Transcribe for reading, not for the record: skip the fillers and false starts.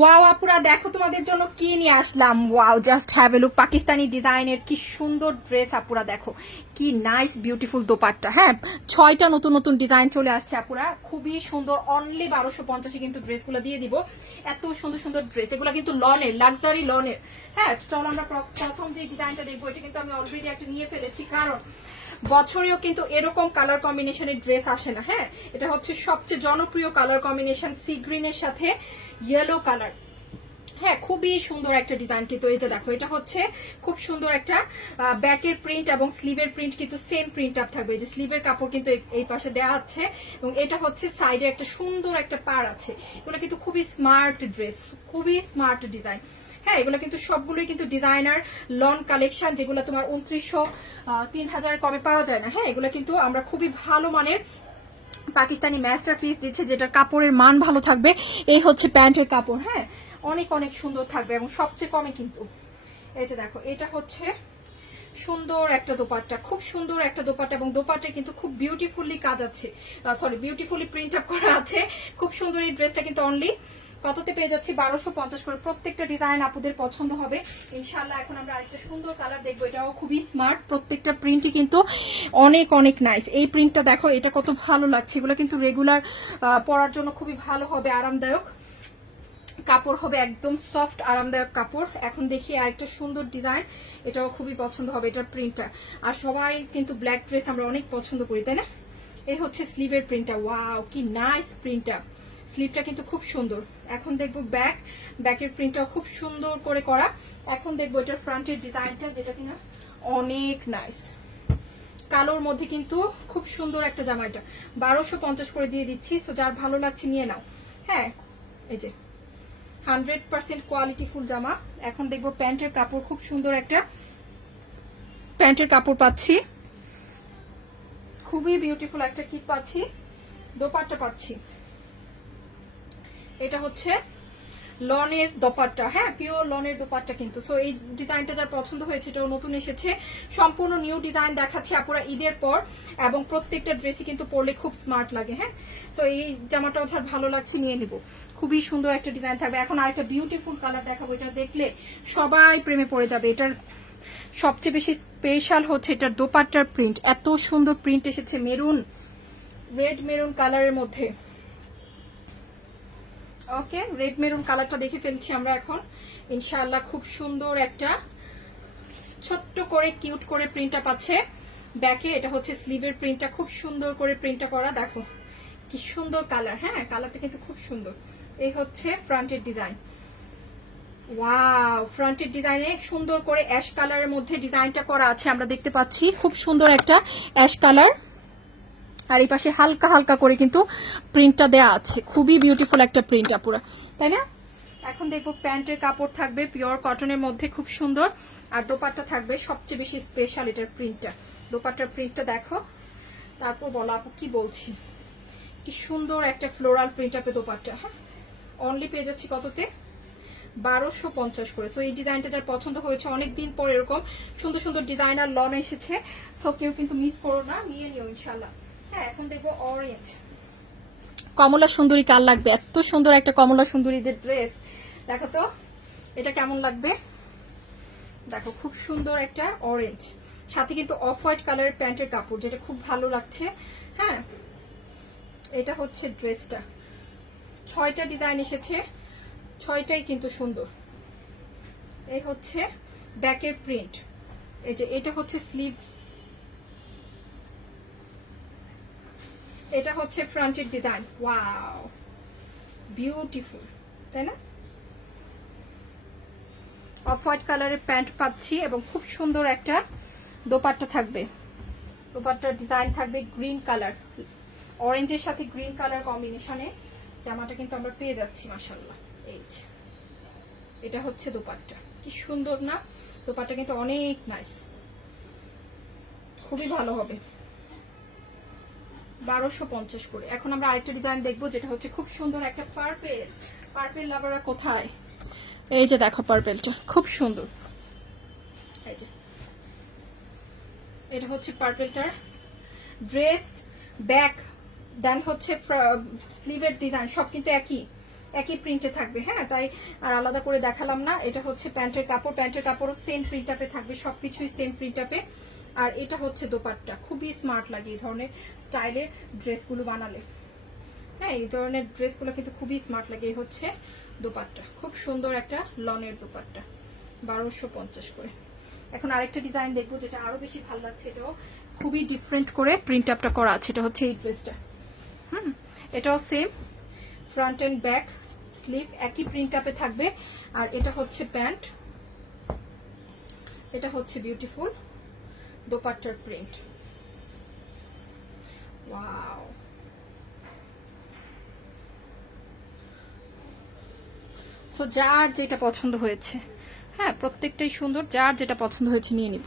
Wow আপুরা দেখো তোমাদের জন্য কি নিয়ে আসলাম। Wow, just have a look. Pakistani ডিজাইনের কি সুন্দর ড্রেস আপুরা, দেখো কি নাইস বিউটিফুল দোপাট্টা। হ্যাঁ, 6টা নতুন নতুন ডিজাইন চলে আসছে আপুরা, খুবই সুন্দর। অনলি 1250 কিন্তু ড্রেসগুলো দিয়ে দিব। এত সুন্দর সুন্দর ড্রেস, এগুলো কিন্তু লনের, লাক্সারি লনের। হ্যাঁ, চলো আমরা প্রথম যে ডিজাইনটা দেখবো, এটা কিন্তু আমি অলরেডি একটা নিয়ে ফেলেছি, কারণ বছরেও কিন্তু এরকম কালার কম্বিনেশনের ড্রেস আসে না। হ্যাঁ, এটা হচ্ছে সবচেয়ে জনপ্রিয় কালার কম্বিনেশন, সি গ্রিনের সাথে ইয়েলো কালার। হ্যাঁ, খুবই সুন্দর একটা ডিজাইন। কিন্তু এই যে দেখো, এটা হচ্ছে খুব সুন্দর একটা ব্যাকের প্রিন্ট এবং স্লিভের প্রিন্ট কিন্তু সেম প্রিন্ট আপ থাকবে। যে স্লিভের কাপড় কিন্তু এই পাশে দেওয়া আছে, এবং এটা হচ্ছে সাইডে একটা সুন্দর একটা পার আছে। এগুলো কিন্তু খুবই স্মার্ট ড্রেস, খুবই স্মার্ট ডিজাইন। হ্যাঁ, এগুলো কিন্তু সবগুলোই কিন্তু ডিজাইনার লন কালেকশন, যেগুলো তোমার 2900 3000 কমে পাওয়া যায় না। হ্যাঁ, এগুলো কিন্তু আমরা খুবই ভালো মানের পাকিস্তানি মাস্টার পিস দিচ্ছে, যেটা কাপড়ের মান ভালো থাকবে। এই হচ্ছে প্যান্টের কাপড়। হ্যাঁ, অনেক অনেক সুন্দর থাকবে এবং সবচেয়ে কমে কিন্তু। এই যে দেখো, এটা হচ্ছে সুন্দর একটা দোপাট্টা, খুব সুন্দর একটা দোপাট্টা, এবং দোপাট্টা কিন্তু খুব বিউটিফুলি কাজ আছে, সরি বিউটিফুলি প্রিন্ট আপ করা আছে। খুব সুন্দর এই ড্রেসটা কিন্তু অনলি কততে পেয়ে যাচ্ছি? 1250 করে। প্রত্যেকটা ডিজাইন আপুদের পছন্দ হবে ইনশাল্লাহ। এখন আমরা আরেকটা সুন্দর কালার দেখবো, এটাও খুবই স্মার্ট। প্রত্যেকটা প্রিন্টই কিন্তু অনেক অনেক নাইস। এই প্রিন্টটা দেখো, এটা কত ভালো লাগছে। এগুলো কিন্তু রেগুলার পরার জন্য খুবই ভালো হবে, আরামদায়ক কাপড় হবে, একদম সফট আরামদায়ক কাপড়। এখন দেখি আরেকটা সুন্দর ডিজাইন, এটাও খুবই পছন্দ হবে এটার প্রিন্টটা। আর সবাই কিন্তু ব্ল্যাক ড্রেস আমরা অনেক পছন্দ করি, তাই না? এই হচ্ছে স্লিভের প্রিন্টটা। ওয়াও, কি নাইস প্রিন্টটা। স্লিভটা কিন্তু খুব সুন্দর। এখন দেখবো ব্যাকের প্রিন্টটাও খুব সুন্দর করে করা। এখন দেখবো এটার ফ্রন্টের ডিজাইনটা, যেটা কিনা অনেক নাইস। কালোর মধ্যে কিন্তু খুব সুন্দর একটা জামা। এটা 1250 করে দিয়ে দিচ্ছি। তো যার ভালো লাগছে নিয়ে নাও। হ্যাঁ, এই যে 100% কোয়ালিটি ফুল জামা। এখন দেখবো প্যান্টের কাপড়, খুব সুন্দর একটা প্যান্টের কাপড় পাচ্ছি, খুবই বিউটিফুল একটা কিট পাচ্ছি। দোপাট্টা পাচ্ছি, এটা হচ্ছে লনের দোপাট্টা। হ্যাঁ, পিওর লনের দোপাট্টা কিন্তু। সো এই ডিজাইনটা যার পছন্দ হয়েছে, এটাও নতুন এসেছে, সম্পূর্ণ নিউ ডিজাইন দেখাচ্ছে আপুরা ঈদের পর, এবং প্রত্যেকটা ড্রেসই কিন্তু পরলে খুব স্মার্ট লাগে। হ্যাঁ, সো এই জামাটাও যার ভালো লাগছে নিয়ে নিব। খুবই সুন্দর একটা ডিজাইন থাকবে। এখন আরেকটা বিউটিফুল কালার দেখাবো, এটা দেখলে সবাই প্রেমে পড়ে যাবে। এটার সবচেয়ে বেশি স্পেশাল হচ্ছে এটার দোপাট্টার প্রিন্ট। এত সুন্দর প্রিন্ট এসেছে, মেরুন, রেড মেরুন কালারের মধ্যে। ওকে, রেড মেরুন কালারটা দেখে ফেলছি আমরা এখন ইনশাআল্লাহ। খুব সুন্দর একটা ছোট্ট করে কিউট করে প্রিন্টটা পাচ্ছে ব্যাকে। এটা হচ্ছে স্লিভের প্রিন্টটা, খুব সুন্দর করে প্রিন্টটা করা। দেখো কি সুন্দর কালার। হ্যাঁ, কালারটা কিন্তু খুব সুন্দর। এই হচ্ছে ফ্রন্টের ডিজাইন। ওয়াও, ফ্রন্টের ডিজাইনে সুন্দর করে অ্যাশ কালারের মধ্যে ডিজাইনটা করা আছে, আমরা দেখতে পাচ্ছি। খুব সুন্দর একটা অ্যাশ কালার, আর এই পাশে হালকা হালকা করে কিন্তু প্রিন্টটা দেয়া আছে। খুবই বিউটিফুল একটা প্রিন্ট আপুরা, তাই না? এখন দেখবো প্যান্টের কাপড় থাকবে পিওর কটনের মধ্যে, খুব সুন্দর। আর দোপাট্টা থাকবে সবচেয়ে বেশি স্পেশাল এটার প্রিন্টটা। দোপাট্টার প্রিন্টটা দেখো, তারপর বলো আপু কি বলছি। কি সুন্দর একটা ফ্লোরাল প্রিন্ট আপে দোপাট্টা। হ্যাঁ, অনলি পেয়ে যাচ্ছি কততে? 1250 করে। তো এই ডিজাইনটা যার পছন্দ হয়েছে, অনেকদিন পর এরকম সুন্দর সুন্দর ডিজাইনার লন এসেছে। সো কেউ কিন্তু মিস করো না, নিয়ে নিও ইনশাল্লাহ। হ্যাঁ, এখন দেখবো অরেঞ্জ, কমলা সুন্দরী কার লাগবে? এত সুন্দর একটা কমলা সুন্দরীদের ড্রেস। দেখো তো এটা কেমন লাগবে। দেখো খুব সুন্দর একটা অরেঞ্জ, সাথে কিন্তু অফ হোয়াইট কালারের প্যান্টের কাপড়, যেটা খুব ভালো লাগছে। হ্যাঁ, এটা হচ্ছে ড্রেসটা। 6টা ডিজাইন এসেছে, 6টাই কিন্তু সুন্দর। এই হচ্ছে ব্যাকের প্রিন্ট। এই যে এটা হচ্ছে স্লিভ, এটা হচ্ছে ফ্রন্টের ডিজাইন। ওয়াও, বিউটিফুল, তাই না? অফ হোয়াইট কালারের প্যান্ট পাচ্ছি, এবং খুব সুন্দর একটা দোপাট্টা থাকবে। দোপাট্টার ডিজাইন থাকবে গ্রিন কালার, অরেঞ্জের সাথে গ্রিন কালার কম্বিনেশনে জামাটা কিন্তু আমরা পেয়ে যাচ্ছি মাশাআল্লাহ। এই যে এটা হচ্ছে দোপাট্টা, কি সুন্দর না? দোপাট্টা কিন্তু অনেক নাইস, খুবই ভালো হবে। 1250 করে। এখন আমরা আরেকটা ডিজাইন দেখবো, যেটা হচ্ছে খুব সুন্দর একটা পার্পেল। পার্পেল লাভাররা কোথায়? এই যে দেখো পার্পেলটা খুব সুন্দর। এই যে এটা হচ্ছে পার্পেলটার ড্রেস, ব্যাক, দেন হচ্ছে স্লিভের ডিজাইন, সব কিন্তু একই। একই প্রিন্টে থাকবে, হ্যাঁ, তাই আর আলাদা করে দেখালাম না। এটা হচ্ছে প্যান্টের কাপড়, প্যান্টের কাপড়ও সেম প্রিন্ট আপে থাকবে, সবকিছুই সেম প্রিন্ট আপে। আর এটা হচ্ছে দোপাট্টা, খুবই স্মার্ট লাগে এই ধরনের স্টাইলের ড্রেসগুলো বানালে, হ্যাঁ, এই ধরনের ড্রেসগুলো কিন্তু খুবই স্মার্ট লাগে। এই হচ্ছে দোপাট্টা, খুব সুন্দর একটা লনের দোপাট্টা, 1250 করে। এখন আরেকটা ডিজাইন দেখবো যেটা আরো বেশি ভালো লাগছে, এটাও খুবই ডিফারেন্ট করে প্রিন্ট আপটা করা আছে। এটা হচ্ছে এই ড্রেসটা, এটাও same front end back sleeve একই প্রিন্ট আপে থাকবে। আর এটা হচ্ছে প্যান্ট, এটা হচ্ছে বিউটিফুল দোপাট্টার প্রিন্ট। ওয়াও, সো যার যেটা পছন্দ হয়েছে, হ্যাঁ, প্রত্যেকটাই সুন্দর, যার যেটা পছন্দ হয়েছে নিয়ে নিব।